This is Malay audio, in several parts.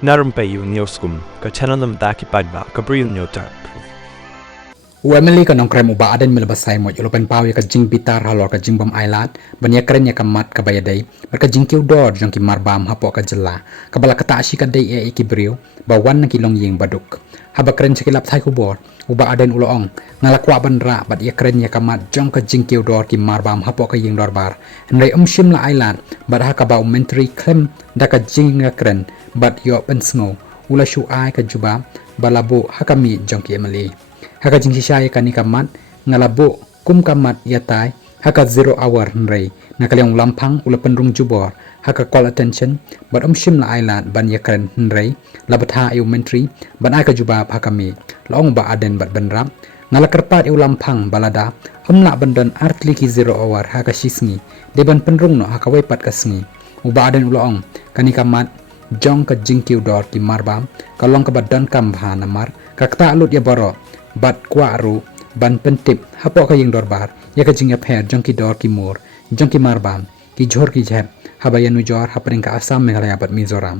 Narum payu nioskum, ka chananam daki padba, ka brill nyo tarp. Uemeli ka nong krem uba aden melbasay mo yulopen pau ya ka jing bitar halor ka jing bam ailat banya keren ya ka mat ka bayadai ber ka jing kiu dor jong ki marbam hapo ka jela ka bala ka ta ka dai e ki briu ba wan na ki long yeng baduk haba keren sekilap thai ku bor uba aden uloong ngalakwa bandra bat ya keren ya ka mat jong ka jing kiu dor ki marbam hapo ka yeng dor bar nrai shim la ailat bat ha ka ba mentri klem da ka jing ya keren bat yo ben sngo ula shu ai ka juba balabo hakami jong ki emeli haka jing sisaya kani kamat ngalabo kum kamat yatai haka 0 hour nrei nakaliang lampang ula penrung jubor haka call attention but shim la island ban yakren nrei labatha ayu mentri ban ai ka juba hakami long ba aden bat benram ngalakerpat ayu lampang balada hamla bandan artli ki 0 hour haka shisngi deban penrung no haka wepat kasngi uba aden ulong kani kamat jong ka jingkiu dor ki marbam kalong ka badan kam bha namar kakta alut ya baro bat kwa ru ban pentip hapo ka yeng dorbar ya ka jingya pher jongki dor ki mor jongki marbam ki jhor ki jhep habaya nu jor hapring ka asam meghalaya bat mizoram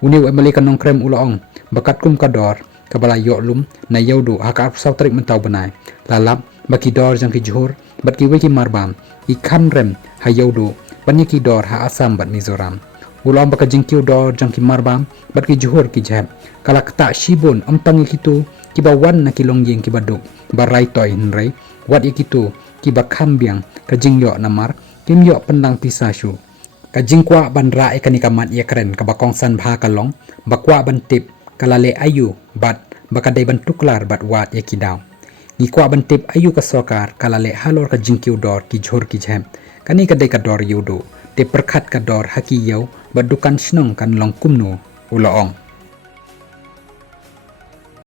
uni emeli ka nong krem ulong bakat kum ka dor ka bala yo lum na yodu haka saw trik mentau benai lalap baki dor jongki jhor bat ki weki marbam i kham rem ha yodu ban ki dor ha asam bat mizoram ulong baka jingkiu dor jongki marbam bat ki jhor ki jhep kala kata shibon ampang kitu kiba wan na kilong yeng kiba duk barai toy nrei wat ikitu kiba kambiang kajingyo namar kimyo pendang pisashu kajingkwa bandra ekani kamat ye keren kabakong san bha kalong bakwa bantip kalale ayu bat bakadai bantuklar bat wat ye kidaw ngikwa bantip ayu kasokar kalale halor kajingkiu dor ki jhor ki jhem kani kadai kador yudo te perkhat kador haki yau badukan snong kan long kumno uloong